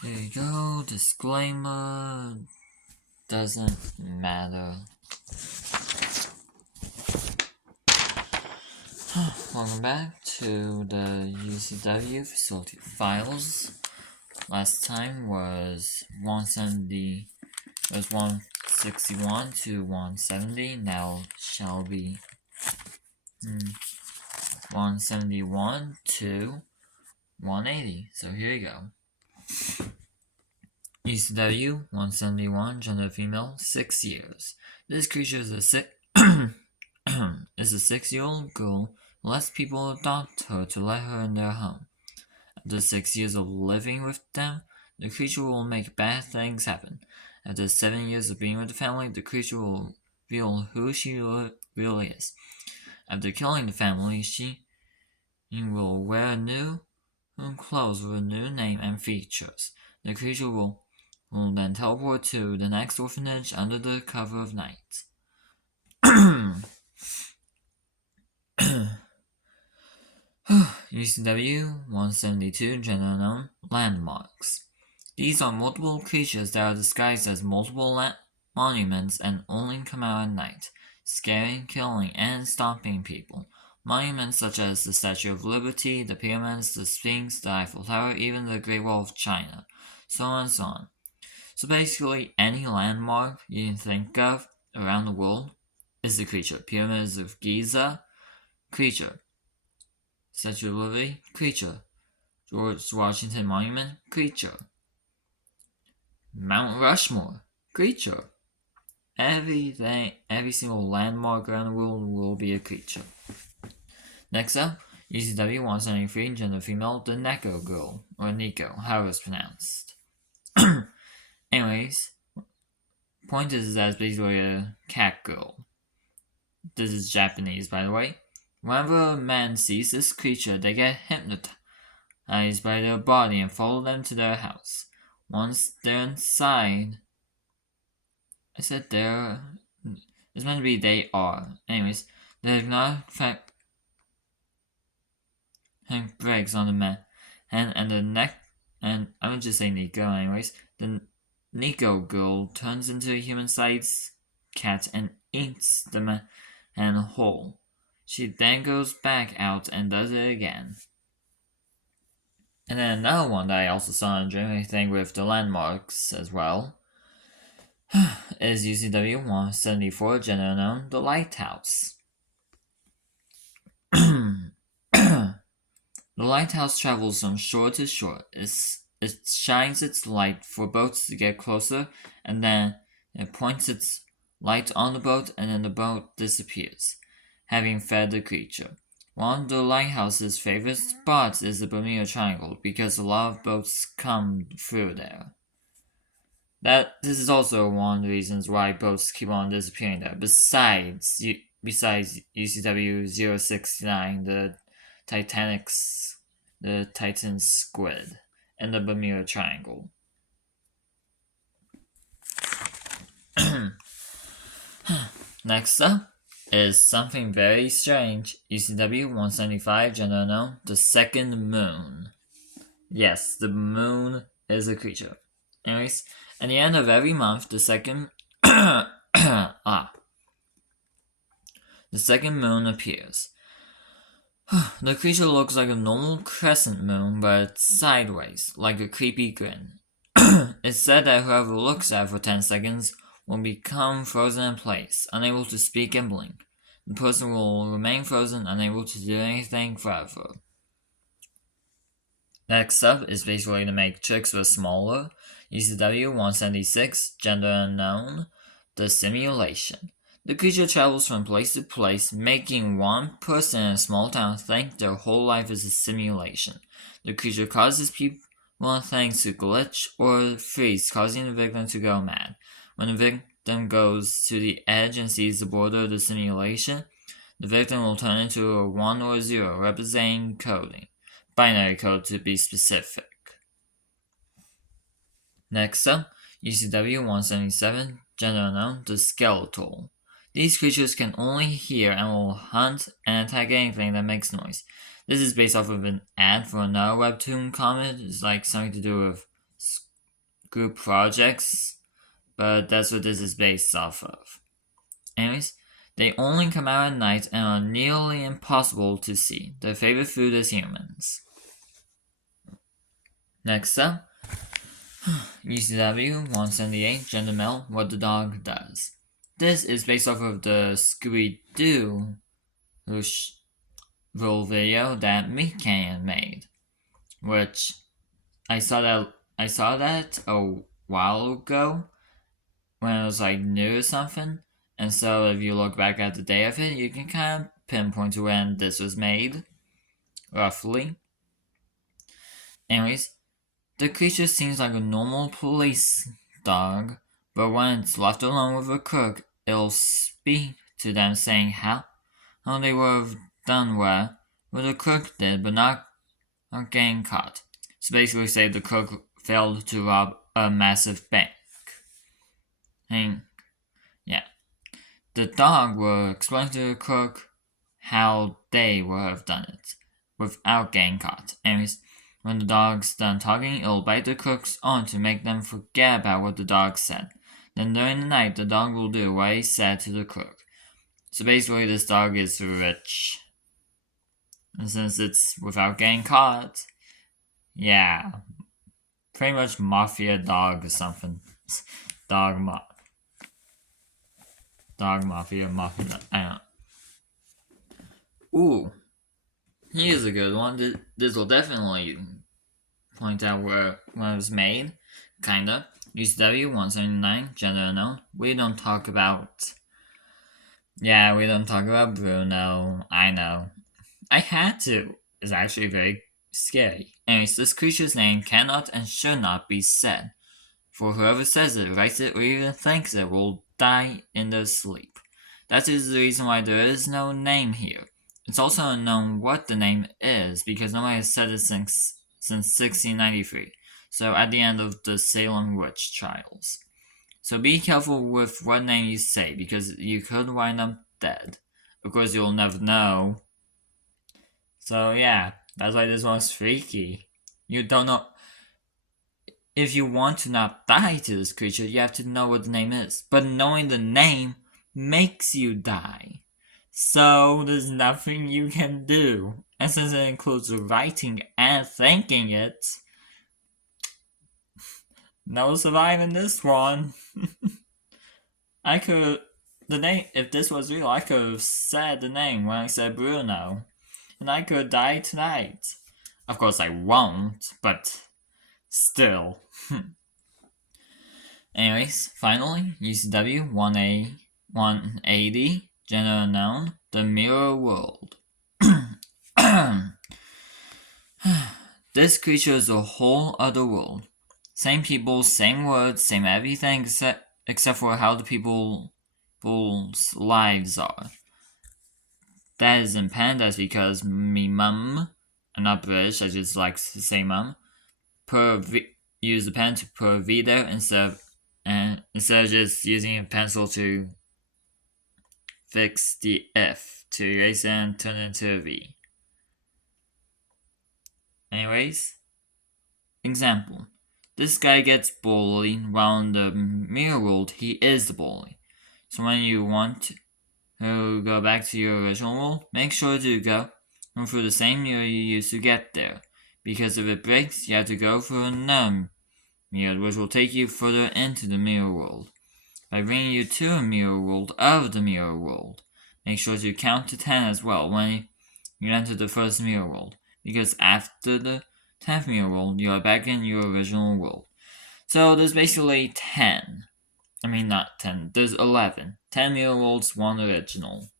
There you go, disclaimer, doesn't matter. Welcome back to the U.C.W. facility files. Last time was 161 to 170, now shall be 171 to 180. So here you go. U.C.W. 171, gender female, 6 years. This creature is a 6-year-old girl who lets people adopt her to let her in their home. After 6 years of living with them, the creature will make bad things happen. After 7 years of being with the family, the creature will reveal who she really is. After killing the family, she will wear new clothes with a new name and features. The creature will then teleport to the next orphanage under the cover of night. U.C.W. 172, gender unknown, landmarks. These are multiple creatures that are disguised as multiple monuments and only come out at night, scaring, killing, and stomping people. Monuments such as the Statue of Liberty, the pyramids, the Sphinx, the Eiffel Tower, even the Great Wall of China, so on and so on. So basically, any landmark you can think of around the world is a creature. Pyramids of Giza, creature. Statue of Liberty, creature. George Washington Monument, creature. Mount Rushmore, creature. Every single landmark around the world will be a creature. Next up, U.C.W. 173, gender female, the Neko girl, or Nico, how it's pronounced. Anyways, point is that it's basically a cat girl. This is Japanese, by the way. Whenever a man sees this creature, they get hypnotized by their body and follow them to their house. Once they're inside, I said they're. It's meant to be they are. Anyways, the hypnotic effect breaks on the man, and the neck. And I would just say Nico, anyways. The Nico girl turns into a human-sized cat and eats the man whole. She then goes back out and does it again. And then another one that I also saw in a dream, I think with the landmarks as well, is U.C.W. 174, gender unknown, the lighthouse. The lighthouse travels from shore to shore. It shines its light for boats to get closer, and then it points its light on the boat, and then the boat disappears, having fed the creature. One of the lighthouse's favorite spots is the Bermuda Triangle because a lot of boats come through there. This is also one of the reasons why boats keep on disappearing there. Besides U.C.W. 069, the Titan squid, and the Bermuda Triangle. Next up is something very strange. U.C.W. 175, gender unknown, the second moon. Yes, the moon is a creature. Anyways, at the end of every month, the second the second moon appears. The creature looks like a normal crescent moon, but sideways, like a creepy grin. It's said that whoever looks at it for 10 seconds will become frozen in place, unable to speak and blink. The person will remain frozen, unable to do anything forever. Next up is basically the Matrix but smaller. U.C.W. 176, gender unknown, the simulation. The creature travels from place to place, making one person in a small town think their whole life is a simulation. The creature causes people and things to glitch or freeze, causing the victim to go mad. When the victim goes to the edge and sees the border of the simulation, the victim will turn into a 1 or 0, representing coding. Binary code to be specific. Next up, U.C.W. 177, gender unknown, the skeletal. These creatures can only hear and will hunt and attack anything that makes noise. This is based off of an ad for another webtoon comic. It's like something to do with group projects, but that's what this is based off of. Anyways, they only come out at night and are nearly impossible to see. Their favorite food is humans. Next up, U.C.W. 178, Gender Male, What the Dog Does. This is based off of the Scooby-Doo role video that Meat Canyon made, which I saw that a while ago when it was like new or something. And so if you look back at the day of it, you can kind of pinpoint to when this was made, roughly. Anyways, the creature seems like a normal police dog, but when it's left alone with a crook, it'll speak to them saying how they would have done what the crook did, but not getting caught. So basically say the crook failed to rob a massive bank. And yeah. The dog will explain to the crook how they would have done it without getting caught. Anyways, when the dog's done talking, it'll bite the crook's arm to make them forget about what the dog said. Then during the night, the dog will do what he said to the crook. So basically, this dog is rich. And since it's without getting caught, yeah, pretty much mafia dog or something. Dog mafia, I don't know. Ooh, here's a good one. This will definitely point out when it was made. Kinda. U.C.W. 179, Gender Unknown. We don't talk about Bruno. I know. I had to. It's actually very scary. Anyways, this creature's name cannot and should not be said. For whoever says it, writes it, or even thinks it will die in their sleep. That is the reason why there is no name here. It's also unknown what the name is, because nobody has said it since 1693, so at the end of the Salem witch trials. So be careful with what name you say, because you could wind up dead. Of course, you'll never know. So yeah, that's why this one's freaky. You don't know. If you want to not die to this creature, you have to know what the name is. But knowing the name makes you die. So there's nothing you can do. And since it includes writing and thinking it, no surviving this one. If this was real, I could have said the name when I said Bruno. And I could die tonight. Of course I won't, but still. Anyways, finally, U.C.W. 180, Gender Unknown, The Mirror World. This creature is a whole other world. Same people, same words, same everything except for how the people's lives are. That is in pandas because me mum, I'm not British, I just like to say mum, use the pen to put V there instead of just using a pencil to fix the F to erase it and turn it into a V. Anyways, example. This guy gets bullied while in the mirror world he is the bully. So when you want to go back to your original world, make sure to go through the same mirror you used to get there. Because if it breaks, you have to go through another mirror, which will take you further into the mirror world. By bringing you to a mirror world of the mirror world, make sure to count to 10 as well when you enter the first mirror world, because after the 10th mirror world, you are back in your original world. So there's basically 10. I mean, not 10, there's 11. 10 mirror worlds, 1 original.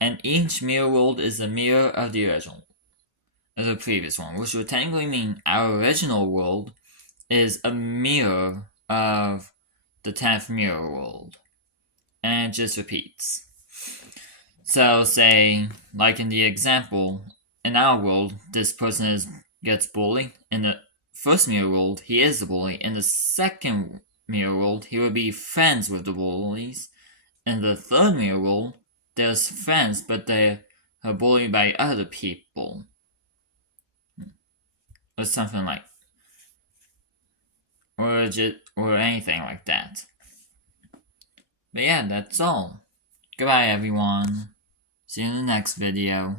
And each mirror world is a mirror of the original, of the previous one, which would technically mean our original world is a mirror of the 10th mirror world. And it just repeats. So say, like in the example, in our world, this person gets bullied. In the first mirror world, he is the bully. In the second mirror world, he will be friends with the bullies. In the third mirror world, there's friends, but they are bullied by other people. Or something like. or anything like that. But yeah, that's all. Goodbye, everyone. See you in the next video.